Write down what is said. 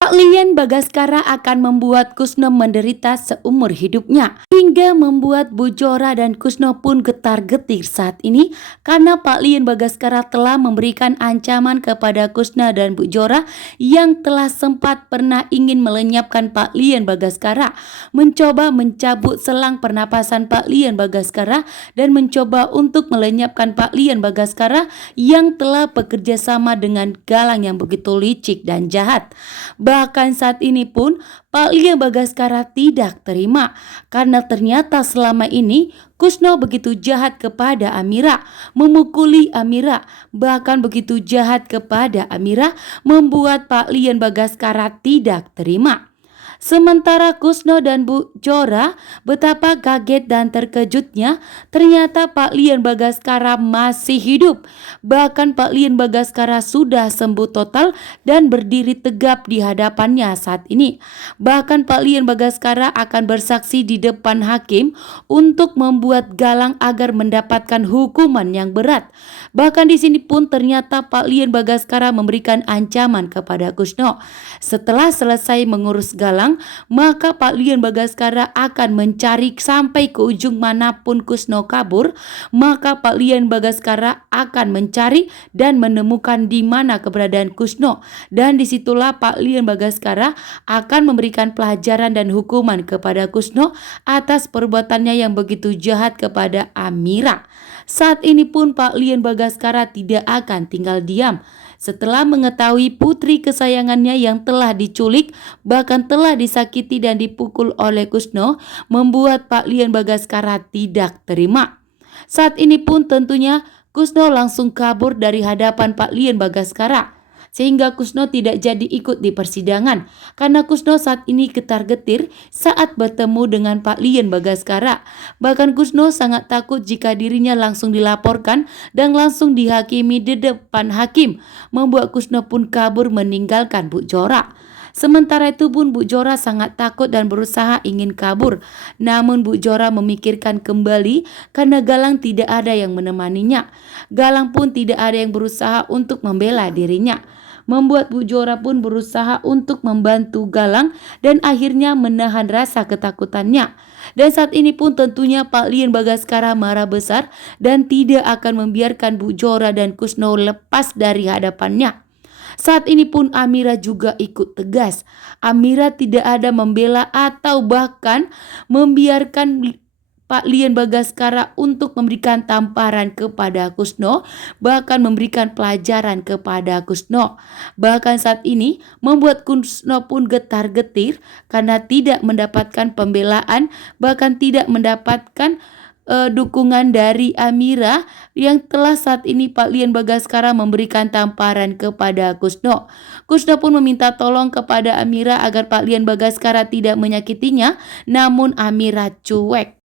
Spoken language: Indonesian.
Pak Lian Bagaskara akan membuat Kusno menderita seumur hidupnya, hingga membuat Bu Jora dan Kusno pun getar-getir saat ini karena Pak Lian Bagaskara telah memberikan ancaman kepada Kusno dan Bu Jora yang telah sempat pernah ingin melenyapkan Pak Lian Bagaskara, mencoba mencabut selang pernapasan Pak Lian Bagaskara dan mencoba untuk melenyapkan Pak Lian Bagaskara yang telah bekerja sama dengan Galang yang begitu licik dan jahat. Bahkan saat ini pun Pak Lian Bagaskara tidak terima karena ternyata selama ini Kusno begitu jahat kepada Amira, memukuli Amira, bahkan begitu jahat kepada Amira membuat Pak Lian Bagaskara tidak terima. Sementara Kusno dan Bu Jora betapa kaget dan terkejutnya ternyata Pak Lian Bagaskara masih hidup. Bahkan Pak Lian Bagaskara sudah sembuh total dan berdiri tegap di hadapannya saat ini. Bahkan Pak Lian Bagaskara akan bersaksi di depan hakim untuk membuat Galang agar mendapatkan hukuman yang berat. Bahkan di sini pun ternyata Pak Lian Bagaskara memberikan ancaman kepada Kusno. Setelah selesai mengurus Galang, maka Pak Lian Bagaskara akan mencari sampai ke ujung manapun Kusno kabur, maka Pak Lian Bagaskara akan mencari dan menemukan di mana keberadaan Kusno, dan disitulah Pak Lian Bagaskara akan memberikan pelajaran dan hukuman kepada Kusno atas perbuatannya yang begitu jahat kepada Amira. Saat ini pun Pak Lian Bagaskara tidak akan tinggal diam. Setelah mengetahui putri kesayangannya yang telah diculik, bahkan telah disakiti dan dipukul oleh Kusno, membuat Pak Lian Bagaskara tidak terima. Saat ini pun tentunya Kusno langsung kabur dari hadapan Pak Lian Bagaskara, sehingga Kusno tidak jadi ikut di persidangan karena Kusno saat ini getar-getir saat bertemu dengan Pak Lian Bagaskara. Bahkan Kusno sangat takut jika dirinya langsung dilaporkan dan langsung dihakimi di depan hakim, membuat Kusno pun kabur meninggalkan Bu Jora. Sementara itu pun Bu Jora sangat takut dan berusaha ingin kabur. Namun Bu Jora memikirkan kembali karena Galang tidak ada yang menemaninya. Galang pun tidak ada yang berusaha untuk membela dirinya, membuat Bu Jora pun berusaha untuk membantu Galang dan akhirnya menahan rasa ketakutannya. Dan saat ini pun tentunya Pak Lian Bagaskara marah besar dan tidak akan membiarkan Bu Jora dan Kusno lepas dari hadapannya. Saat ini pun Amira juga ikut tegas. Amira tidak ada membela atau bahkan membiarkan Pak Lian Bagaskara untuk memberikan tamparan kepada Kusno, bahkan memberikan pelajaran kepada Kusno. Bahkan saat ini membuat Kusno pun getar-getir karena tidak mendapatkan pembelaan, bahkan tidak mendapatkan dukungan dari Amira yang telah saat ini Pak Lian Bagaskara memberikan tamparan kepada Kusno. Kusno pun meminta tolong kepada Amira agar Pak Lian Bagaskara tidak menyakitinya, namun Amira cuek.